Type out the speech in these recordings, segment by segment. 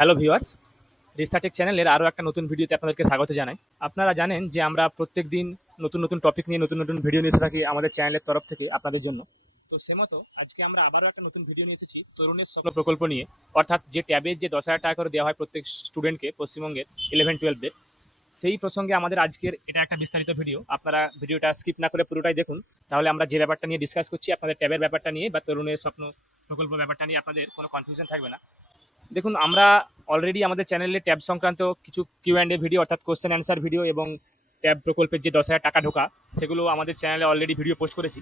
Hello viewers রিস্তাটেক চ্যানেলের আরও একটা নতুন ভিডিওতে আপনাদেরকে স্বাগত জানাই। আপনারা জানেন যে আমরা প্রত্যেক দিন নতুন নতুন টপিক নিয়ে, নতুন নতুন ভিডিও নিয়ে এসে থাকি আমাদের চ্যানেলের তরফ থেকে আপনাদের জন্য। তো সে মতো আজকে আমরা আবারও একটা নতুন ভিডিও নিয়ে এসেছি, তরুণের স্বপ্ন প্রকল্প নিয়ে। অর্থাৎ যে ট্যাবের যে দশ হাজার টাকা করে দেওয়া হয় প্রত্যেক স্টুডেন্টকে পশ্চিমবঙ্গের ইলেভেন টুয়েলভদের সেই প্রসঙ্গে আমাদের আজকের এটা একটা বিস্তারিত ভিডিও আপনারা ভিডিওটা স্কিপ না করে পুরোটাই দেখুন। তাহলে আমরা যে ব্যাপারটা নিয়ে ডিসকাস করছি, আপনাদের ট্যাবের ব্যাপারটা নিয়ে বা তরুণের স্বপ্ন প্রকল্প ব্যাপারটা নিয়ে আপনাদের কোনো কনফিউশন থাকবে না। দেখুন, আমরা অলরেডি আমাদের চ্যানেলে ট্যাব সংক্রান্ত কিছু কিউ অ্যান্ড এ ভিডিও অর্থাৎ কোশ্চেন অ্যান্সার ভিডিও এবং ট্যাব প্রকল্পের যে দশ হাজার টাকা ঢোকা, সেগুলো আমাদের চ্যানেলে অলরেডি ভিডিও পোস্ট করেছি।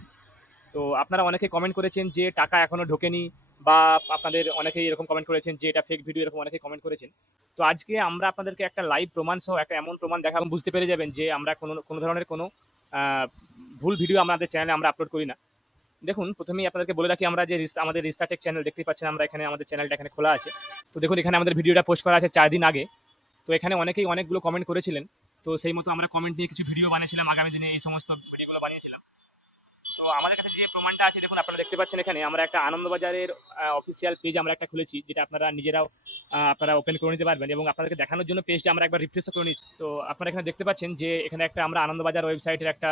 তো আপনারা অনেকে কমেন্ট করেছেন যে টাকা এখনও ঢোকেনি বা আপনাদের অনেকেই এরকম কমেন্ট করেছেন যে এটা ফেক ভিডিও এরকম অনেকে কমেন্ট করেছেন। তো আজকে আমরা আপনাদেরকে একটা লাইভ প্রমাণ সহ, একটা এমন প্রমাণ দেখা বুঝতে পেরে যাবেন যে আমরা কোনো কোনো ধরনের কোনো ভুল ভিডিও আমাদের চ্যানেলে আমরা আপলোড করি না। দেখুন, প্রথমেই আপনাদেরকে বলে রাখি, আমরা যে আমাদের রিস্তাটেক চ্যানেল দেখতে পাচ্ছেন, আমরা এখানে আমাদের চ্যানেলটা এখানে খোলা আছে। তো দেখুন, এখানে আমাদের ভিডিওটা পোস্ট করা আছে চার দিন আগে। তো এখানে অনেকেই অনেকগুলো কমেন্ট করেছিলেন। তো সেই মতো আমরা কমেন্ট দিয়ে কিছু ভিডিও বানিয়েছিলাম, আগামী দিনে এই সমস্ত ভিডিওগুলো বানিয়েছিলাম। তো আমাদের কাছে যে প্রমাণটা আছে, দেখুন, আপনারা দেখতে পাচ্ছেন এখানে, আমরা একটা আনন্দবাজারের অফিসিয়াল পেজ আমরা একটা খুলেছি, যেটা আপনারা নিজেরাও আপনারা ওপেন করে নিতে পারবেন এবং আপনাদেরকে দেখানোর জন্য পেজটা আমরা একবার রিফ্রেশ করে নিই। তো আপনারা এখানে দেখতে পাচ্ছেন যে এখানে একটা আমরা আনন্দবাজার ওয়েবসাইটের একটা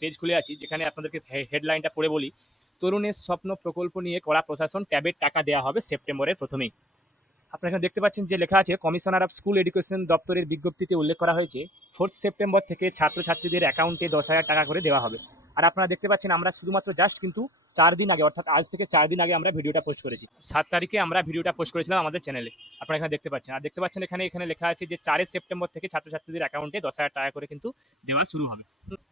পেজ খুলে আছি, যেখানে আপনাদেরকে হেডলাইনটা পড়ে বলি। তরুণের স্বপ্ন প্রকল্প নিয়ে কড়া প্রশাসন ট্যাবের টাকা দেওয়া হবে সেপ্টেম্বরের প্রথমেই। আপনারা এখানে দেখতে পাচ্ছেন যে লেখা আছে, কমিশনার অফ স্কুল এডুকেশন দপ্তরের বিজ্ঞপ্তিতে উল্লেখ করা হয়েছে ফোর্থ সেপ্টেম্বর থেকে ছাত্রছাত্রীদের অ্যাকাউন্টে দশ হাজার টাকা করে দেওয়া হবে। আর আপনারা দেখতে পাচ্ছেন আমরা শুধুমাত্র জাস্ট কিন্তু চার দিন আগে, অর্থাৎ আজ থেকে চার দিন আগে আমরা ভিডিওটা পোস্ট করেছি। সাত তারিখে আমরা ভিডিওটা পোস্ট করেছিলাম আমাদের চ্যানেলে আপনারা এখানে দেখতে পাচ্ছেন। আর দেখতে পাচ্ছেন এখানে এখানে লেখা আছে যে চারের সেপ্টেম্বর থেকে ছাত্রছাত্রীদের অ্যাকাউন্টে দশ হাজার টাকা করে কিন্তু দেওয়া শুরু হবে।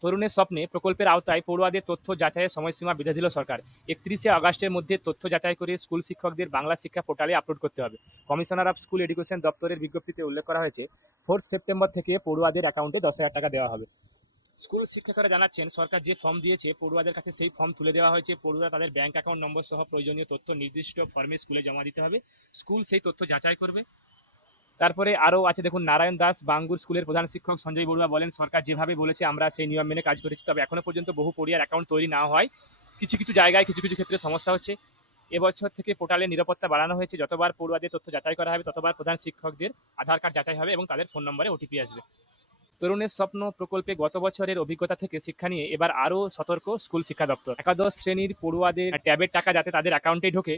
তরুণের স্বপ্নে প্রকল্পের আওতায় পড়ুয়াদের তথ্য যাচাইয়ের সময়সীমা বেঁধে দিল সরকার। একত্রিশে আগস্টের মধ্যে তথ্য যাচাই করে স্কুল শিক্ষকদের বাংলা শিক্ষা পোর্টালে আপলোড করতে হবে। কমিশনার অফ স্কুল এডুকেশন দপ্তরের বিজ্ঞপ্তিতে উল্লেখ করা হয়েছে ফোর্থ সেপ্টেম্বর থেকে পড়ুয়াদের অ্যাকাউন্টে দশ হাজার টাকা দেওয়া হবে। স্কুল শিক্ষকরা জানাচ্ছেন, সরকার যে ফর্ম দিয়েছে, পড়ুয়াদের কাছে সেই ফর্ম তুলে দেওয়া হয়েছে। পড়ুয়া তাদের ব্যাংক অ্যাকাউন্ট নম্বর সহ প্রয়োজনীয় তথ্য নির্দিষ্ট ফর্মে স্কুলে জমা দিতে হবে। স্কুল সেই তথ্য যাচাই করবে। তারপরে আরও আছে, দেখুন, নারায়ণ দাস, বাঙ্গুর স্কুলের প্রধান শিক্ষক সঞ্জয় বড়ুয়া বলেন, সরকার যেভাবে বলেছে, আমরা সেই নিয়ম মেনে কাজ করেছি। তবে এখনও পর্যন্ত বহু পড়িয়ার অ্যাকাউন্ট তৈরি না হয়। কিছু কিছু জায়গায় কিছু কিছু ক্ষেত্রে সমস্যা হচ্ছে। এবছর থেকে পোর্টালে নিরাপত্তা বাড়ানো হয়েছে। যতবার পড়ুয়াদের তথ্য যাচাই করা হবে, ততবার প্রধান শিক্ষকদের আধার কার্ড যাচাই হবে এবং তাদের ফোন নম্বরে ওটিপি আসবে। তরুণের স্বপ্ন প্রকল্পে গত বছরের অভিজ্ঞতা থেকে শিক্ষা নিয়ে এবার আরও সতর্ক স্কুল শিক্ষা দপ্তর। একাদশ শ্রেণির পড়ুয়াদের ট্যাবের টাকা যাতে তাদের অ্যাকাউন্টে ঢোকে,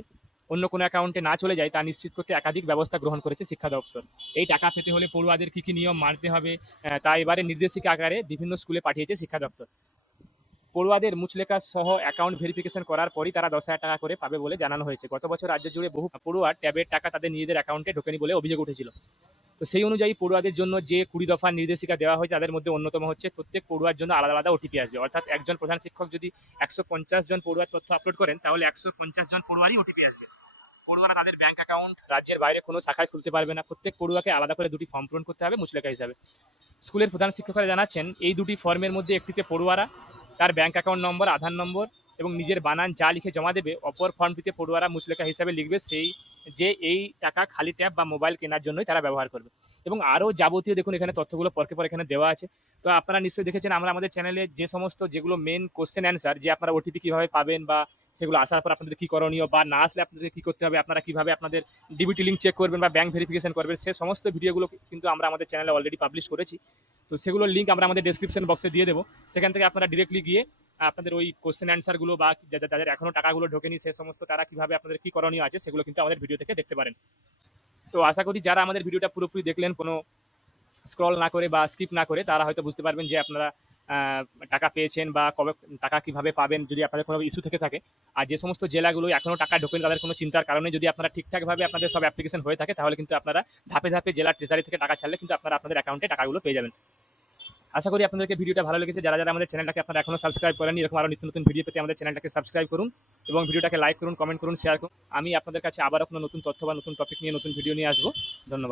অন্য কোনো অ্যাকাউন্টে না চলে যায়, তা নিশ্চিত করতে একাধিক ব্যবস্থা গ্রহণ করেছে শিক্ষা দপ্তর। এই টাকা পেতে হলে পড়ুয়াদের কী কী নিয়ম মানতে হবে তা এবারে নির্দেশিকা আকারে বিভিন্ন স্কুলে পাঠিয়েছে শিক্ষা দপ্তর। পড়ুয়াদের মুচলেখা সহ অ্যাকাউন্ট ভেরিফিকেশন করার পরই তারা দশ হাজার টাকা করে পাবে বলে জানানো হয়েছে। গত বছর রাজ্য জুড়ে বহু পড়ুয়ার ট্যাবের টাকা তাদের নিজেদের অ্যাকাউন্টে ঢোকেনি বলে অভিযোগ উঠেছিল। তো সেই অনুযায়ী পড়ুয়াদের জন্য যে কুড়ি দফার নির্দেশিকা দেওয়া হয়েছে, তাদের মধ্যে অন্যতম হচ্ছে প্রত্যেক পড়ুয়ার জন্য আলাদা আলাদা ওটিপি আসবে। অর্থাৎ একজন প্রধান শিক্ষক যদি একশো পঞ্চাশ জন পড়ুয়ার তথ্য আপলোড করেন, তাহলে একশো পঞ্চাশ জন পড়ুয়ারই ওটিপি আসবে। পড়ুয়ারা তাদের ব্যাঙ্ক অ্যাকাউন্ট রাজ্যের বাইরে কোনো শাখায় খুলতে পারবে না। প্রত্যেক পড়ুয়াকে আলাদা করে দুটি ফর্ম পূরণ করতে হবে মুচলেখা হিসাবে। স্কুলের প্রধান শিক্ষকরা জানাচ্ছেন, এই দুটি ফর্মের মধ্যে একটিতে পড়ুয়ারা তার ব্যাঙ্ক অ্যাকাউন্ট নম্বর আধার নম্বর এবং নিজের বানান যা লিখে জমা দেবে, অপর ফর্মটিতে পড়ুয়ারা মুচলেখা হিসাবে লিখবে সেই যে এই টাকা খালি ট্যাব বা মোবাইল কেনার জন্যই তারা ব্যবহার করবে। এবং আরও যাবতীয় দেখুন এখানে তথ্যগুলো পরকে পর এখানে দেওয়া আছে। তো আপনারা নিশ্চয়ই দেখেছেন আমরা আমাদের চ্যানেলে যে সমস্ত যেগুলো মেন কোশ্চেন অ্যান্সার যে আপনারা ওটিপি কীভাবে পাবেন বা সেগুলো আসার পর আপনাদের কী করণীয় বা না আসলে আপনাদের কী করতে হবে, আপনারা কীভাবে আপনাদের ডিবিটি লিঙ্ক চেক করবেন বা ব্যাঙ্ক ভেরিফিকেশন করবেন, সে সমস্ত ভিডিওগুলো কিন্তু আমরা আমাদের চ্যানেলে অলরেডি পাবলিশ করেছি। তো সেগুলোর লিঙ্ক আমরা আমাদের ডিসক্রিপশন বক্সে দিয়ে দেবো। সেখান থেকে আপনারা ডিরেক্টলি গিয়ে আপনাদের ওই কোশ্চেন অ্যান্সারগুলো বা যাদের এখনও টাকাগুলো ঢোকেনি, সে সমস্ত তারা কীভাবে আপনাদের কী করণীয় আছে, সেগুলো কিন্তু আমাদের ভিডিও থেকে দেখতে পারেন। তো আশা করি যারা আমাদের ভিডিওটা পুরোপুরি দেখলেন, কোনো স্ক্রল না করে বা স্কিপ না করে, তারা হয়তো বুঝতে পারবেন যে আপনারা টাকা পেয়েছেন বা কবে টাকা কীভাবে পাবেন যদি আপনাদের কোনো ইস্যু থেকে থাকে। আর যে সমস্ত জেলাগুলো এখনও টাকা ঢোকেন তাদের কোনো চিন্তার কারণে যদি আপনারা ঠিকঠাকভাবে আপনাদের সব অ্যাপ্লিকেশন হয়ে থাকে, তাহলে কিন্তু আপনারা ধাপে ধাপে জেলা ট্রেজারি থেকে টাকা ছাড়লে কিন্তু আপনারা আপনাদের অ্যাকাউন্টে টাকাগুলো পেয়ে যাবেন। আশা করি আপনাদেরকে ভিডিওটা ভালো লেগেছে। যারা যারা আমাদের চ্যানেলটাকে আপনারা এখনও সাবস্ক্রাইব করেন এরকম আরও নিত্য নতুন ভিডিও পেতে আমাদের চ্যানেলটাকে সাবস্ক্রাইব করুন এবং ভিডিওটাকে লাইক করুন কমেন্ট করুন শেয়ার করুন। আমি আপনাদের কাছে আবার কোনো নতুন তথ্য বা নতুন টপিক নিয়ে, নতুন ভিডিও নিয়ে আসব। ধন্যবাদ।